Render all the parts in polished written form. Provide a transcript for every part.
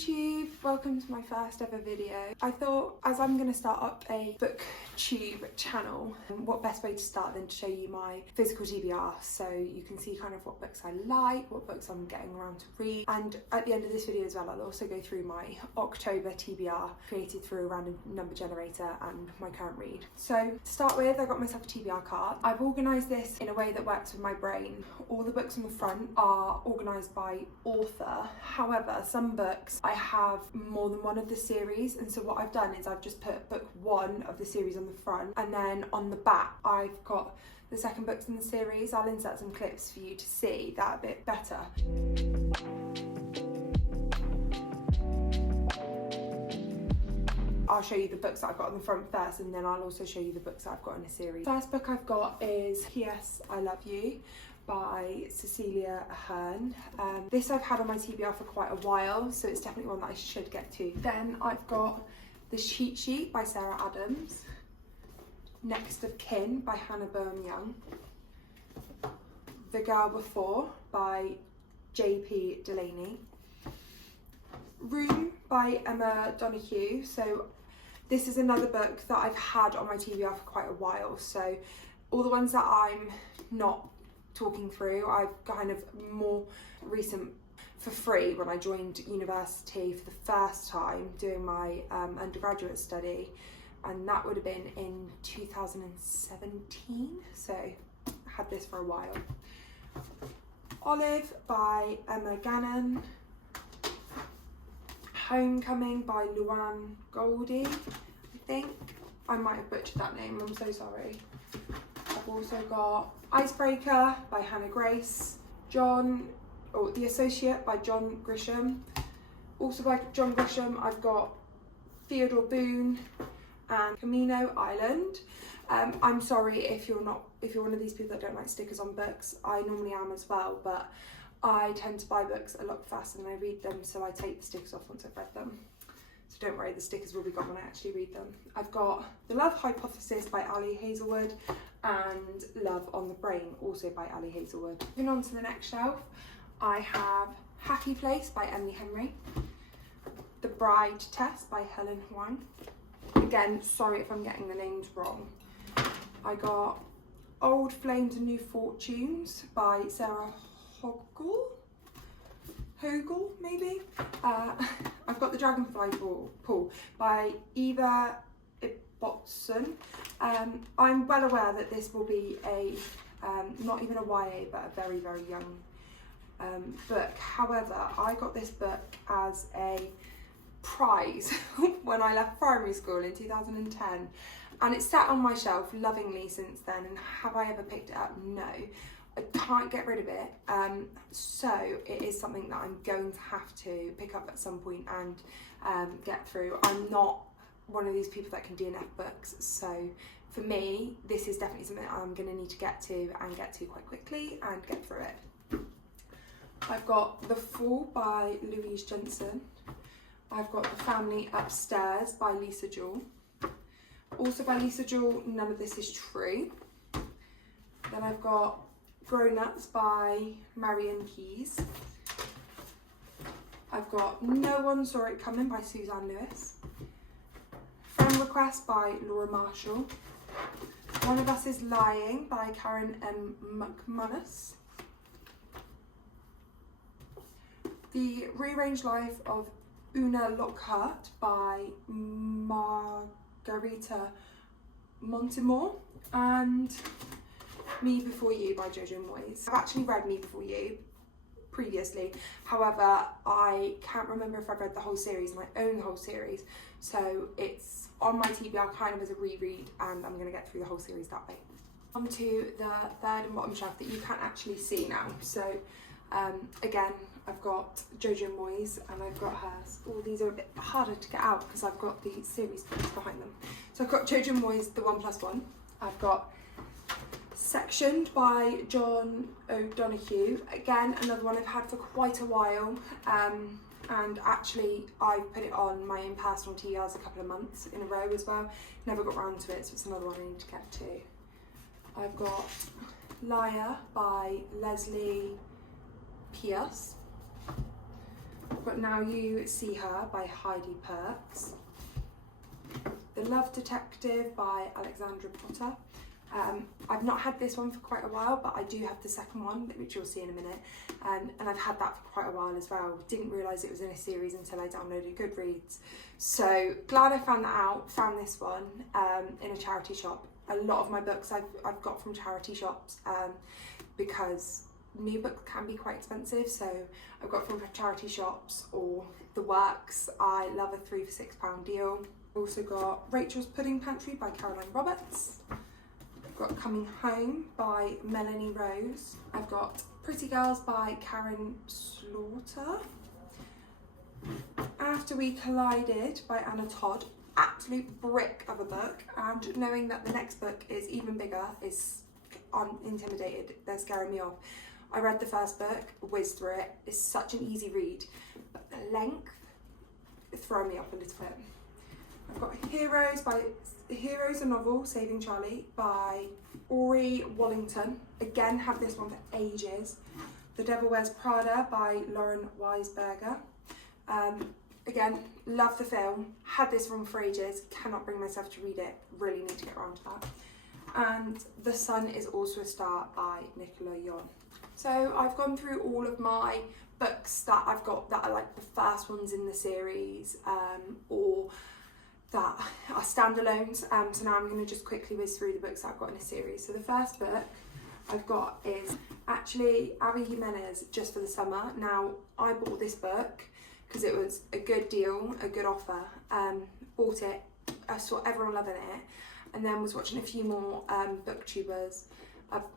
YouTube, welcome to my first ever video. I thought as I'm going to start up a booktube channel, what best way to start than to show you my physical TBR so you can see kind of what books I like, what books I'm getting around to read, and at the end of this video as well I'll also go through my October TBR created through a random number generator and my current read. So to start with, I got myself a TBR card. I've organised this in a way that works with my brain. All the books on the front are organised by author, however some books I have more than one of the series, and so what I've done is I've just put book one of the series on the front, and then on the back I've got the second books in the series. I'll insert some clips for you to see that a bit better. I'll show you the books that I've got on the front first, and then I'll also show you the books that I've got in a series. First book I've got is P.S. I Love You by Cecilia Ahern. This I've had on my TBR for quite a while, so it's definitely one that I should get to. Then I've got The Cheat Sheet by Sarah Adams, Next of Kin by Hannah Boehm Young, The Girl Before by J.P. Delaney, Room by Emma Donoghue. So this is another book that I've had on my TBR for quite a while, so all the ones that I'm not talking through I've kind of more recent for free when I joined university for the first time doing my undergraduate study, and that would have been in 2017, so I had this for a while. Olive by Emma Gannon, Homecoming by Luann Goldie, I think. I might have butchered that name, I'm so sorry. I've also got Icebreaker by Hannah Grace, The Associate by John Grisham. Also by John Grisham, I've got Theodore Boone and Camino Island. I'm sorry if you're one of these people that don't like stickers on books. I normally am as well, but I tend to buy books a lot faster than I read them, so I take the stickers off once I've read them. So don't worry, the stickers will be gone when I actually read them. I've got The Love Hypothesis by Ali Hazelwood and Love on the Brain, also by Ali Hazelwood. Moving on to the next shelf, I have Happy Place by Emily Henry, The Bride Test by Helen Huang. Again, sorry if I'm getting the names wrong. I got Old Flames and New Fortunes by Sarah Hogel, maybe? I've got The Dragonfly Pool by Eva Ibbotson. I'm well aware that this will be a, not even a YA, but a very, very young book. However, I got this book as a prize when I left primary school in 2010, and it's sat on my shelf lovingly since then, and have I ever picked it up? No. I can't get rid of it, so it is something that I'm going to have to pick up at some point and get through. I'm not one of these people that can DNF books, so for me this is definitely something that I'm going to need to get to quite quickly and get through it. I've got The Fall by Louise Jensen. I've got The Family Upstairs by Lisa Jewell. Also by Lisa Jewell, None of This Is True. Then I've got Grown Ups by Marion Keyes. I've got No One Saw It Coming by Suzanne Lewis. Friend Request by Laura Marshall. One of Us Is Lying by Karen M. McManus. The Rearranged Life of Una Lockhart by Margarita Montemore, and Me Before You by Jojo Moyes. I've actually read Me Before You previously, however I can't remember if I've read the whole series, and I own the whole series, so it's on my TBR kind of as a reread, and I'm going to get through the whole series that way. On to the third and bottom shelf that you can't actually see now. So again, I've got Jojo Moyes and I've got hers. All these are a bit harder to get out because I've got the series behind them. So I've got Jojo Moyes, The 1+1. I've got Sectioned by John O'Donoghue. Again, another one I've had for quite a while, and actually I've put it on my own personal TBRs a couple of months in a row as well. Never got round to it, so it's another one I need to get to. I've got Liar by Leslie Pierce. I've got Now You See Her by Heidi Perks. The Love Detective by Alexandra Potter. I've not had this one for quite a while, but I do have the second one, which you'll see in a minute, and I've had that for quite a while as well. Didn't realise it was in a series until I downloaded Goodreads. So glad I found that out, found this one in a charity shop. A lot of my books I've got from charity shops because new books can be quite expensive, so I've got from charity shops or the works. I love a 3 for £6 deal. Also got Rachel's Pudding Pantry by Caroline Roberts. I've got Coming Home by Melanie Rose. I've got Pretty Girls by Karen Slaughter. After We Collided by Anna Todd. Absolute brick of a book, and knowing that the next book is even bigger is intimidated. They're scaring me off. I read the first book, whizzed through it. It's such an easy read, but the length is throwing me off a little bit. I've got Heroes, a novel, Saving Charlie by Ori Wallington. Again, have this one for ages. The Devil Wears Prada by Lauren Weisberger. Again, love the film, had this one for ages, cannot bring myself to read it, really need to get around to that. And The Sun Is Also a Star by Nicola Yon. So I've gone through all of my books that I've got that are like the first ones in the series or that are standalones. So now I'm going to just quickly whiz through the books that I've got in a series. So the first book I've got is actually Abby Jimenez, Just for the Summer. Now I bought this book because it was a good deal, a good offer. Bought it, I saw everyone loving it, and then was watching a few more booktubers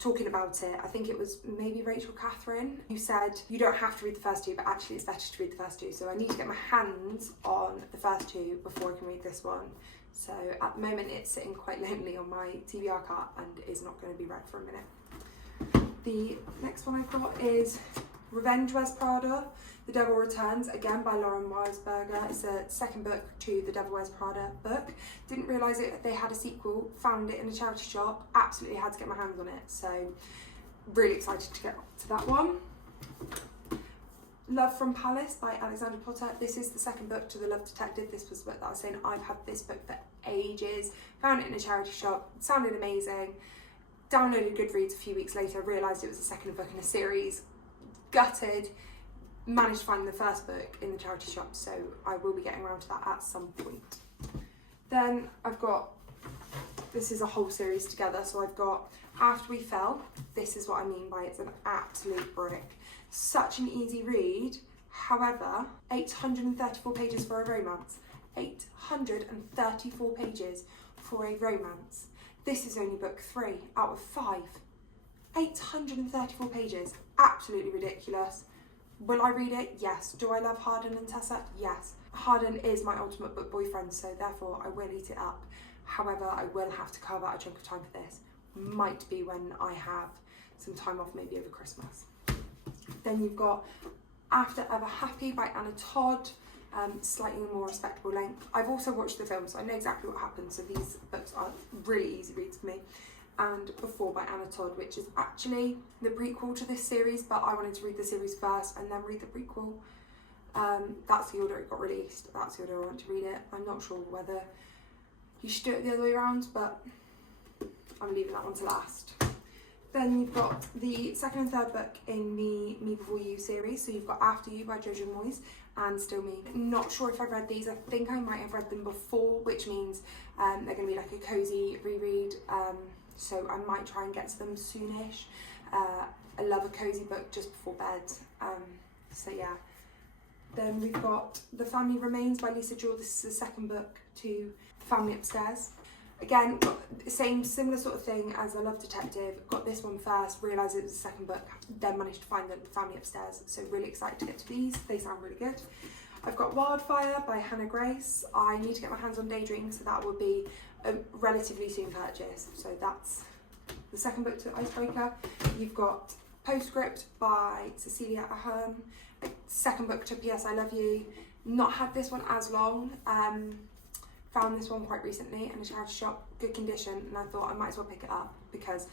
talking about it. I think it was maybe Rachel Catherine who said you don't have to read the first two, but actually it's better to read the first two. So I need to get my hands on the first two before I can read this one. So at the moment it's sitting quite lonely on my TBR cart and is not going to be read for a minute. The next one I've got is Revenge Wears Prada, The Devil Returns, again by Lauren Weisberger. It's a second book to the Devil Wears Prada book. Didn't realise they had a sequel, found it in a charity shop, absolutely had to get my hands on it, so really excited to get to that one. Love from Palace by Alexandra Potter. This is the second book to The Love Detective. This was the book that I was saying I've had this book for ages, found it in a charity shop, it sounded amazing. Downloaded Goodreads a few weeks later, realised it was the second book in a series, gutted, managed to find the first book in the charity shop, so I will be getting around to that at some point. Then I've got, this is a whole series together, so I've got After We Fell. This is what I mean by it's an absolute brick. Such an easy read, however, 834 pages for a romance. 834 pages for a romance. This is only book 3 out of 5. 834 pages, absolutely ridiculous. Will I read it? Yes. Do I love Harden and Tessa? Yes. Harden is my ultimate book boyfriend, so therefore I will eat it up. However, I will have to carve out a chunk of time for this. Might be when I have some time off, maybe over Christmas. Then you've got After Ever Happy by Anna Todd, slightly more respectable length. I've also watched the film, so I know exactly what happens, so these books are really easy reads for me. And Before by Anna Todd, which is actually the prequel to this series, but I wanted to read the series first and then read the prequel. That's the order it got released, that's the order I want to read it. I'm not sure whether you should do it the other way around, but I'm leaving that one to last. Then you've got the second and third book in the Me Before You series. So you've got After You by Jojo Moyes and Still Me. Not sure if I've read these. I think I might have read them before, which means they're going to be like a cosy reread. So I might try and get to them soonish. I love a cosy book just before bed. So yeah. Then we've got The Family Remains by Lisa Jewell. This is the second book to The Family Upstairs. Again, got the same similar sort of thing as The Love Detective. Got this one first, realised it was the second book, then managed to find The Family Upstairs. So really excited to get to these. They sound really good. I've got Wildfire by Hannah Grace. I need to get my hands on Daydream, so that will be a relatively soon purchase. So that's the second book to Icebreaker. You've got Postscript by Cecilia Ahern. Second book to P.S. I Love You. Not had this one as long. Found this one quite recently in a charity shop, good condition, and I thought I might as well pick it up because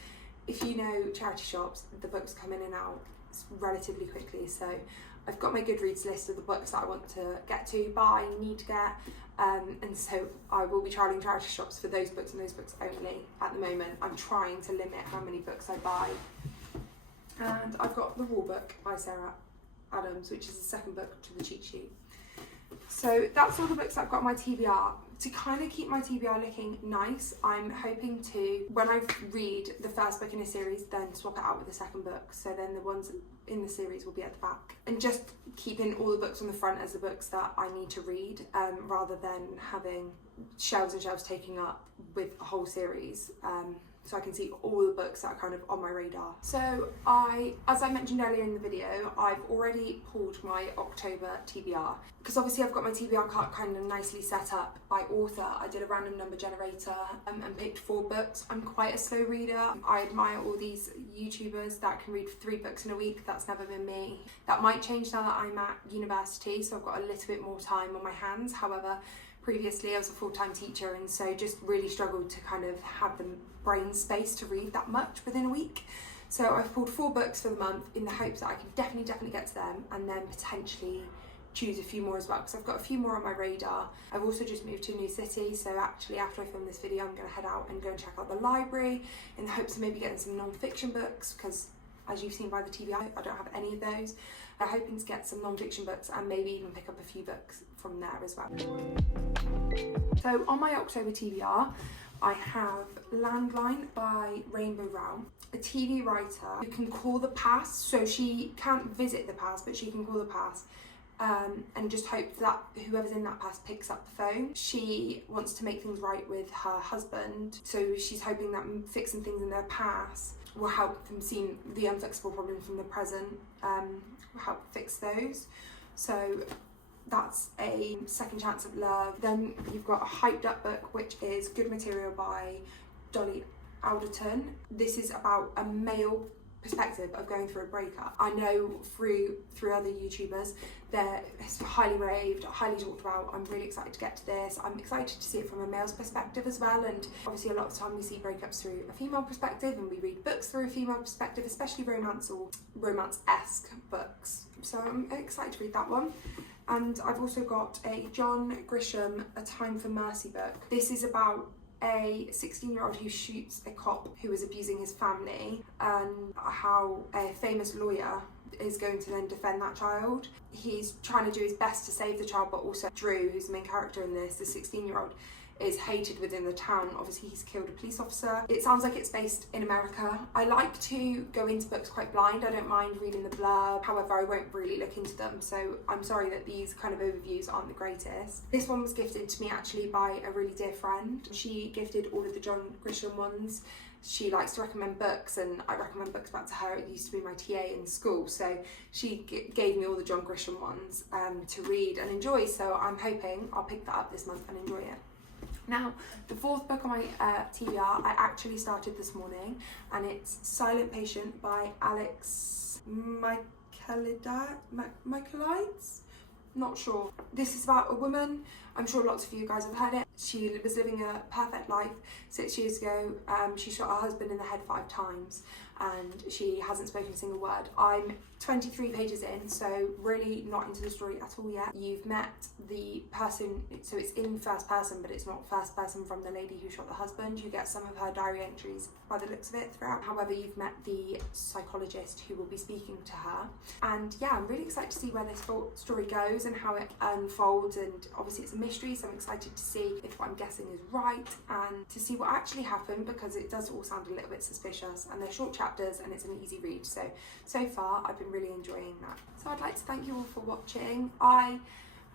if you know charity shops, the books come in and out relatively quickly. So I've got my Goodreads list of the books that I want to get to, buy, need to get, and so I will be trialling charity shops for those books and those books only at the moment. I'm trying to limit how many books I buy. And I've got The War Book by Sarah Adams, which is the second book to the cheat sheet. So that's all the books I've got on my TBR. To kind of keep my TBR looking nice, I'm hoping to, when I read the first book in a series, then swap it out with the second book. So then the ones in the series will be at the back. And just keeping all the books on the front as the books that I need to read, rather than having shelves and shelves taking up with a whole series. So I can see all the books that are kind of on my radar. So as I mentioned earlier in the video, I've already pulled my October TBR. Because obviously I've got my TBR card kind of nicely set up by author. I did a random number generator and picked 4 books. I'm quite a slow reader. I admire all these YouTubers that can read 3 books in a week. That's never been me. That might change now that I'm at university, so I've got a little bit more time on my hands. However, previously I was a full-time teacher, and so just really struggled to kind of have the brain space to read that much within a week. So I've pulled 4 books for the month in the hopes that I can definitely get to them, and then potentially choose a few more as well, because I've got a few more on my radar. I've also just moved to a new city, so actually after I film this video I'm going to head out and go and check out the library in the hopes of maybe getting some non-fiction books, because as you've seen by the TBR, I don't have any of those. I'm hoping to get some non-fiction books and maybe even pick up a few books from there as well. So on my October TBR, I have Landline by Rainbow Rowell, a TV writer who can call the past. So she can't visit the past, but she can call the past, and just hope that whoever's in that past picks up the phone. She wants to make things right with her husband, so she's hoping that fixing things in their past will help them see the unfixable problems from the present, will help fix those. So that's a second chance at love. Then you've got a hyped up book, which is Good Material by Dolly Alderton. This is about a male perspective of going through a breakup. I know through other YouTubers that it's highly raved, highly talked about. I'm really excited to get to this. I'm excited to see it from a male's perspective as well, and obviously a lot of the time we see breakups through a female perspective, and we read books through a female perspective, especially romance or romance-esque books. So I'm excited to read that one. And I've also got a John Grisham A Time for Mercy book. This is about a 16-year-old who shoots a cop who was abusing his family, and how a famous lawyer is going to then defend that child. He's trying to do his best to save the child, but also Drew, who's the main character in this, the 16-year-old, is hated within the town. Obviously he's killed a police officer. It sounds like it's based in America. I like to go into books quite blind. I don't mind reading the blurb, however I won't really look into them, so I'm sorry that these kind of overviews aren't the greatest. This one was gifted to me actually by a really dear friend. She gifted all of the John Grisham ones. She likes to recommend books, and I recommend books back to her. It used to be my TA in school, so she gave me all the John Grisham ones to read and enjoy, so I'm hoping I'll pick that up this month and enjoy it. Now, the 4th book on my TBR I actually started this morning, and it's Silent Patient by Alex Michaelides? Not sure. This is about a woman. I'm sure lots of you guys have heard it. She was living a perfect life 6 years ago. She shot her husband in the head 5 times, and she hasn't spoken a single word. I'm 23 pages in, so really not into the story at all yet. You've met the person, so it's in first person, but it's not first person from the lady who shot the husband. You get some of her diary entries by the looks of it throughout. However, you've met the psychologist who will be speaking to her. And yeah, I'm really excited to see where this story goes and how it unfolds, and obviously it's a mystery, so I'm excited to see if what I'm guessing is right and to see what actually happened, because it does all sound a little bit suspicious, and they're short chapters and it's an easy read. So far I've been really enjoying that. So I'd like to thank you all for watching. I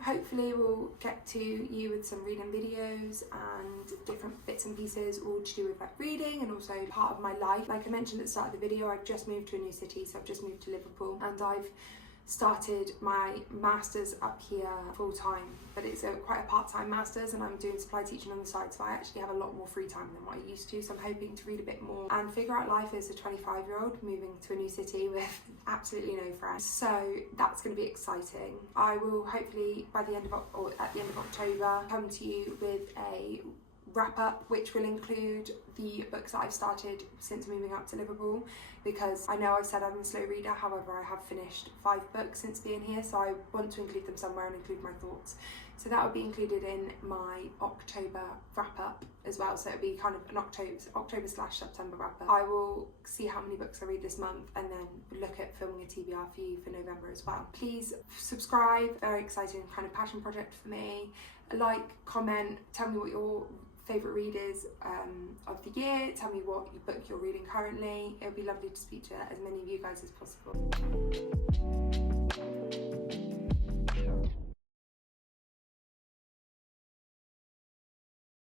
hopefully will get to you with some reading videos and different bits and pieces all to do with like reading and also part of my life. Like I mentioned at the start of the video, I've just moved to a new city, so I've just moved to Liverpool, and I've started my masters up here full time, but it's quite a part-time masters, and I'm doing supply teaching on the side, so I actually have a lot more free time than what I used to. So I'm hoping to read a bit more and figure out life as a 25-year-old moving to a new city with absolutely no friends. So that's going to be exciting. I will hopefully by the end of at the end of October come to you with a wrap up, which will include the books that I've started since moving up to Liverpool, because I know I've said I'm a slow reader, however I have finished 5 books since being here, so I want to include them somewhere and include my thoughts. So that will be included in my October wrap up as well, so it'll be kind of an October/September wrap up. I will see how many books I read this month and then look at filming a TBR for you for November as well. Please subscribe, very exciting kind of passion project for me. Like, comment, tell me what your favourite read is of the year, tell me what book you're reading currently. It would be lovely to speak to as many of you guys as possible.